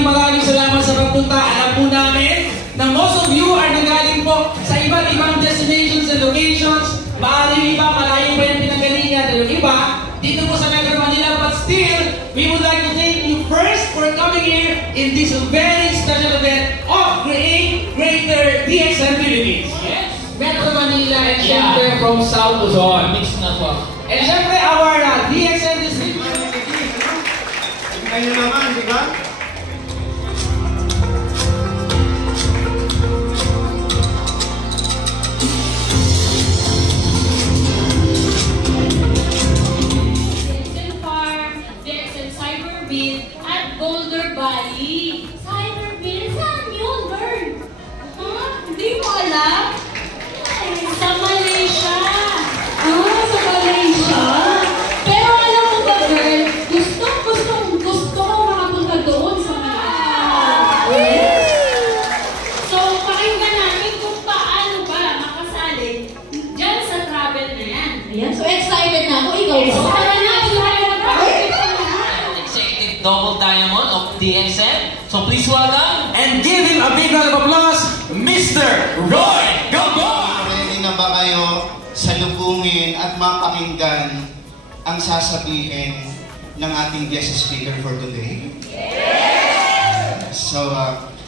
Maraming salamat sa pagpunta. Alam po namin na most of you are nanggaling po sa iba't ibang destinations and locations. Maaaring iba, malayo pa yung pinanggalingan. Yung iba, dito po sa Metro Manila. But still, we would like to thank you first for coming here in this very special event of Create Greater DXN Philippines. Yes. Metro Manila and syempre from South Luzon. Mix na po. And syempre our DXN distribution. Ayun naman, di ba? At Boulder Valley. Cyberville? Saan yun, Bird? Hindi mo alam? Sa Malaysia. Sa Malaysia? Pero alam mo ba, Bird? Gusto ko makapunta doon sa Malaysia. So, pakinggan natin kung paano ba makasali dyan sa travel na yan. Ayan, so excited na ako. Ikaw ba? Double Diamond of DXN. So please welcome and give him a big round of applause, Mr. Roy Gabon! Ready na ba kayo salubungin at mapakinggan ang sasabihin ng ating guest speaker for today? Yes! So,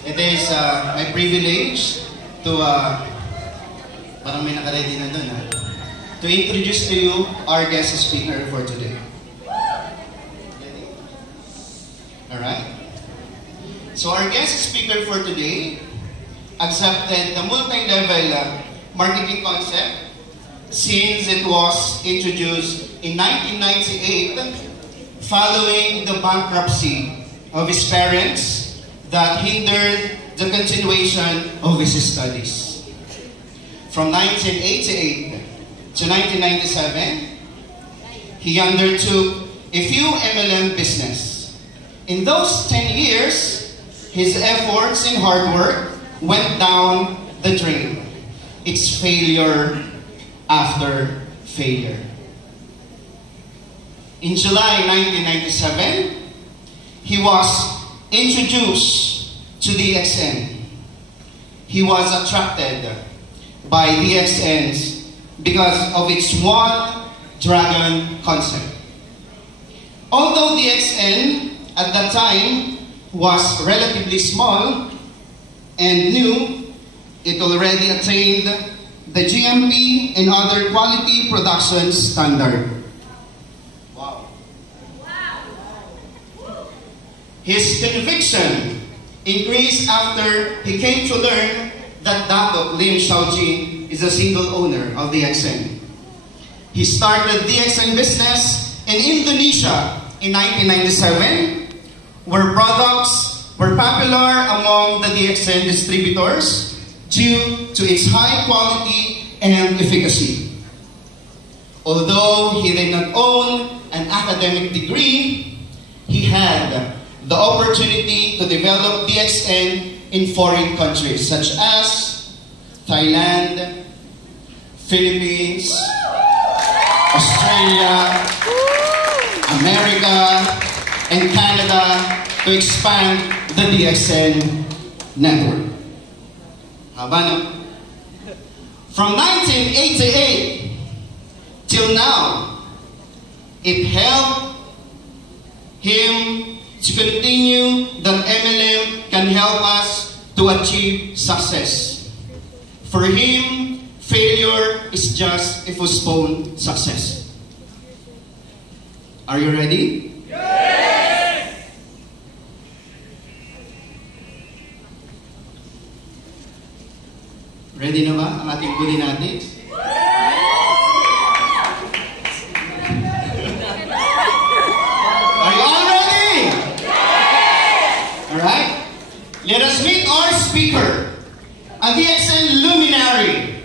it is my privilege to, parang may nakaredy na dun, to introduce to you our guest speaker for today. Alright? So our guest speaker for today accepted the multi-level marketing concept since it was introduced in 1998 following the bankruptcy of his parents that hindered the continuation of his studies. From 1988 to 1997, he undertook a few MLM business. In those 10 years, his efforts and hard work went down the drain. It's failure after failure. In July 1997, he was introduced to DXN. He was attracted by DXNs because of its one dragon concept. Although DXN at that time was relatively small and new, it already attained the GMP and other quality production standard. Wow. His conviction increased after he came to learn that Dato Lim Xiaojin is a single owner of DXN. He started DXN business in Indonesia in 1997, where products were popular among the DXN distributors due to its high quality and efficacy. Although he did not own an academic degree, he had the opportunity to develop DXN in foreign countries such as Thailand, Philippines, Australia, America, and Canada to expand the DXN network. Habano? From 1988 till now, it helped him to continue that MLM can help us to achieve success. For him, failure is just a postponed success. Are you ready? Yes! Ready na ba ang ating bully natin? Are you all ready? Yes! Alright? Let us meet our speaker, a DXN luminary,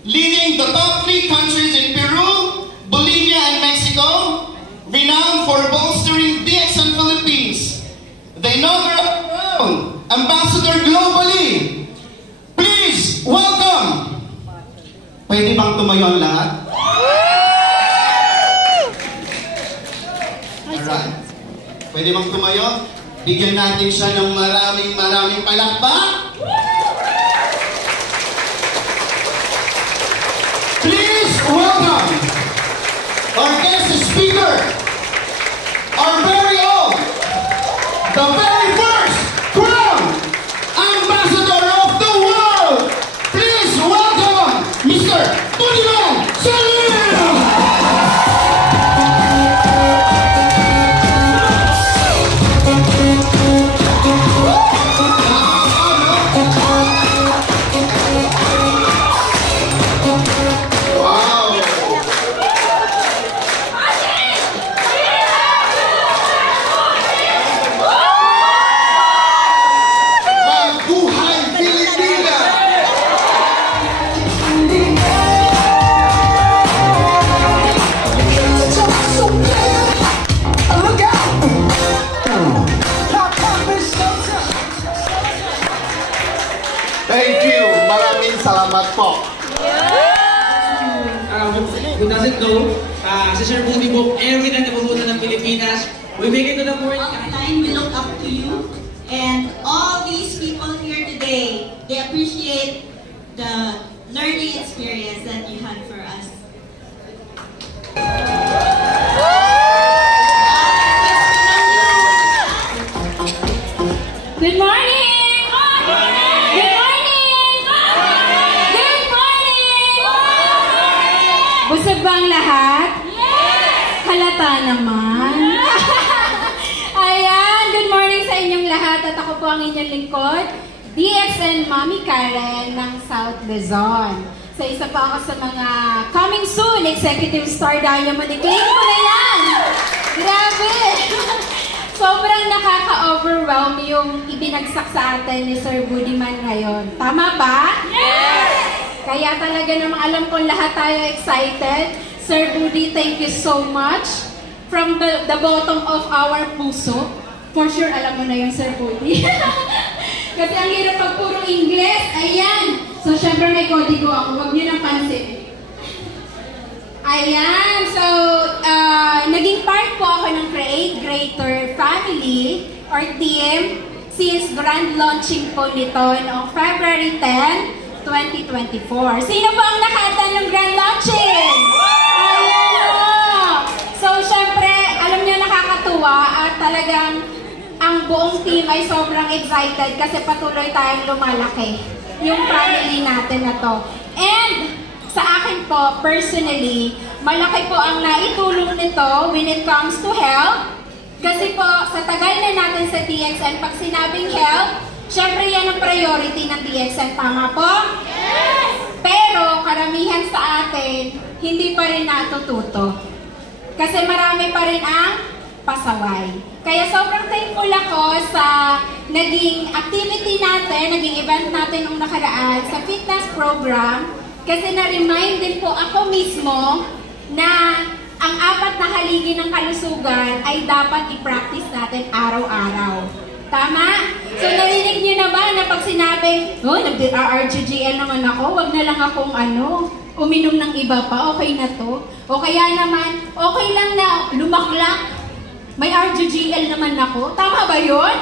leading the top 3 countries in Peru, Bolivia, and Mexico, renowned for bolstering DXN Philippines, the inaugural crown ambassador globally. Please welcome! Pwede bang tumayo ang lahat? Alright. Pwede bang tumayo? Bigyan natin siya ng maraming palakpak. Please welcome our guest speaker, our very own, the very first crown ambassador of the world. Please welcome Mr. Budiman Salim. Thank you. Maraming salamat po. Who doesn't know, si Sir Budi po, every time napupunta ng Pilipinas, we make it to the point. All the time, we look up to you. And all these people here today, they appreciate the learning experience that you had for us. Good morning! Good morning! Good morning! Busog ba ang lahat? Yes! Halata naman. Ayan, good morning sa inyong lahat at ako po ang inyong lingkod, DXN Mommy Karen ng South Luzon. So isa pa ako sa mga coming soon, Executive Star Diamond. I-claim ko na yan! Grabe! Sobrang nakaka-overwhelm yung ibinagsak sa atin ni Sir Budiman ngayon. Tama ba? Yes! Kaya talaga namang alam kong lahat tayo excited. Sir Budi, thank you so much. From the bottom of our puso. For sure, alam mo na yung Sir Budi. Kasi ang hirap pag puro English. Ayan! So, syempre may kodigo ako. Huwag niyo nang pansin. Ayan, so naging part po ako ng Create Greater Family or team since grand launching po nito noong February 10, 2024. Sino po ang nakatan ng grand launching? Ayan o! So, syempre, alam niyo nakakatuwa at talagang ang buong team ay sobrang excited kasi patuloy tayong lumalaki yung family natin na to. And sa akin po, personally, malaki po ang naitulong nito when it comes to health. Kasi po, sa tagal na natin sa DXN, pag sinabing health, syempre yan ang priority ng DXN. Tama po? Yes! Pero, karamihan sa atin, hindi pa rin natututo. Kasi marami pa rin ang pasaway. Kaya sobrang thankful ako sa naging activity natin, naging event natin nung nakaraan sa fitness program. Kasi na-remind din po ako mismo na ang 4 na haligi ng kalusugan ay dapat i-practice natin araw-araw. Tama? So narinig niyo na ba na pag sinabing, oh, nag-RGGL naman ako, wag na lang akong uminom ng iba pa, okay na to. O kaya naman, okay lang na lumaklak, may RGGL naman ako. Tama ba yun?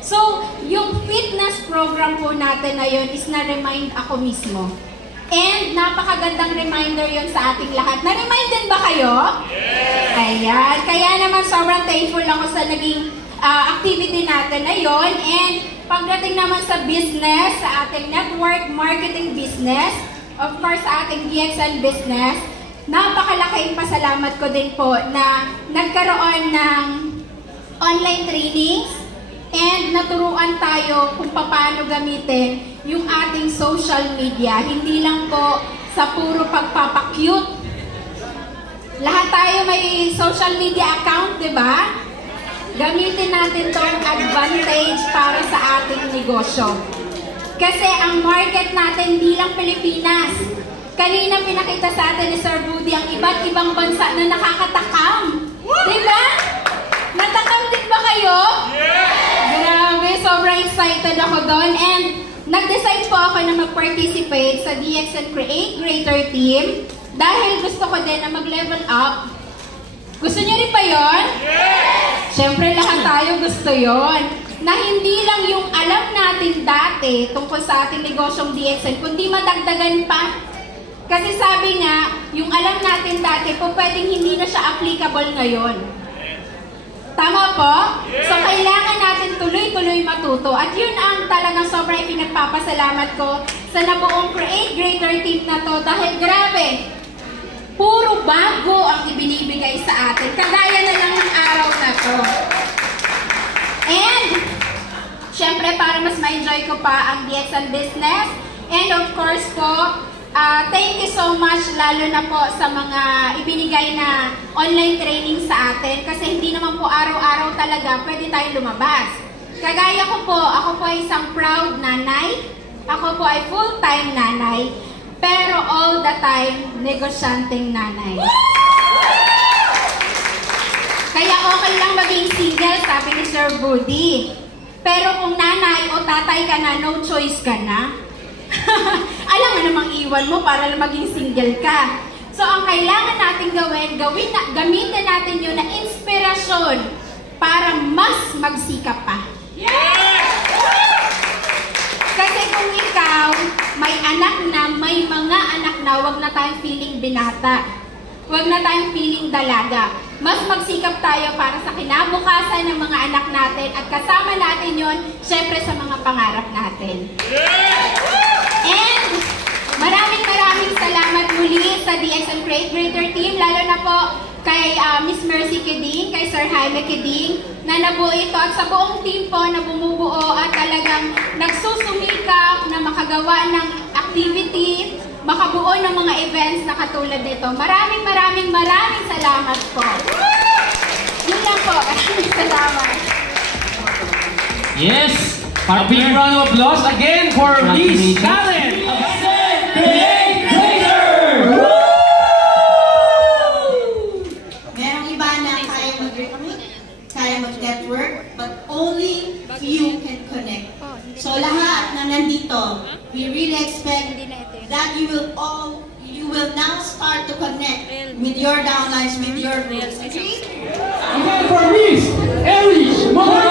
So, yung fitness program po natin na yun is na-remind ako mismo. And napakagandang reminder yun sa ating lahat. Na-remind din ba kayo? Yes! Ayan. Kaya naman sobrang thankful ako sa naging activity natin na yun. And pagdating naman sa business, sa ating network marketing business, of course sa ating DXN business, napakalaking pasalamat ko din po na nagkaroon ng online trainings and naturuan tayo kung paano gamitin yung ating social media. Hindi lang po sa puro pagpapacute. Lahat tayo may social media account, di ba? gamitin natin tong advantage para sa ating negosyo. Kasi ang market natin hindi lang Pilipinas. Kanina pinakita sa atin ni Sir Rudy ang iba't ibang bansa na nakakatakam. Diba? Natakam din ba kayo? Grabe, sobrang excited ako doon. And nag-decide po ako na mag-participate sa DXN Create Greater Team dahil gusto ko din na mag-level up. Gusto niyo rin ba yun? Siyempre lahat tayo gusto yon. Na hindi lang yung alam natin dati tungkol sa ating negosyong DXN, kundi madagdagan pa. Kasi sabi nga, yung alam natin dati po pwedeng hindi na siya applicable ngayon. Tama po? So kailangan natin tuloy-tuloy matuto. At yun ang talagang sobrang pinagpapasalamat ko sa nabuong Create Greater Team na to. Dahil grabe, puro bago ang ibinibigay sa atin. Kagaya na lang ng araw na to. And, syempre para mas ma-enjoy ko pa ang DXN business. And of course po, thank you so much lalo na po sa mga ibinigay na online training sa atin kasi hindi naman po araw-araw talaga pwede tayong lumabas. Kagaya ko po, ako po ay isang proud nanay, ako po ay full-time nanay, pero all the time, negosyanteng nanay. Kaya okay lang maging single, sabi ni Sir Rudy. Pero kung nanay o tatay ka na, no choice ka na. Alam mo namang iwan mo para lang maging single ka. So, ang kailangan natin gamitin natin yun na inspirasyon para mas magsikap pa. Kasi kung ikaw, may anak na, may mga anak na, wag na tayong feeling binata. Wag na tayong feeling dalaga. Mas magsikap tayo para sa kinabukasan ng mga anak natin at kasama natin yon syempre sa mga pangarap natin. And maraming salamat muli sa DXN Create Greater Team, lalo na po kay Miss Mercy Keding, kay Sir Jaime Keding, na nabuo ito at sa buong team po na bumubuo at talagang nagsusumikap na makagawa ng activity, makabuo ng mga events na katulad nito. Maraming salamat po. Yun lang po. Maraming salamat. Yes! A big round of applause again for Miss Talent of Create Greater! Merong iba na kaya mag-network, but only few can connect. So lahat na nandito, we really expect that you will now start to connect with your downlines, with your groups. Okay? Again for Miss Erich Moore!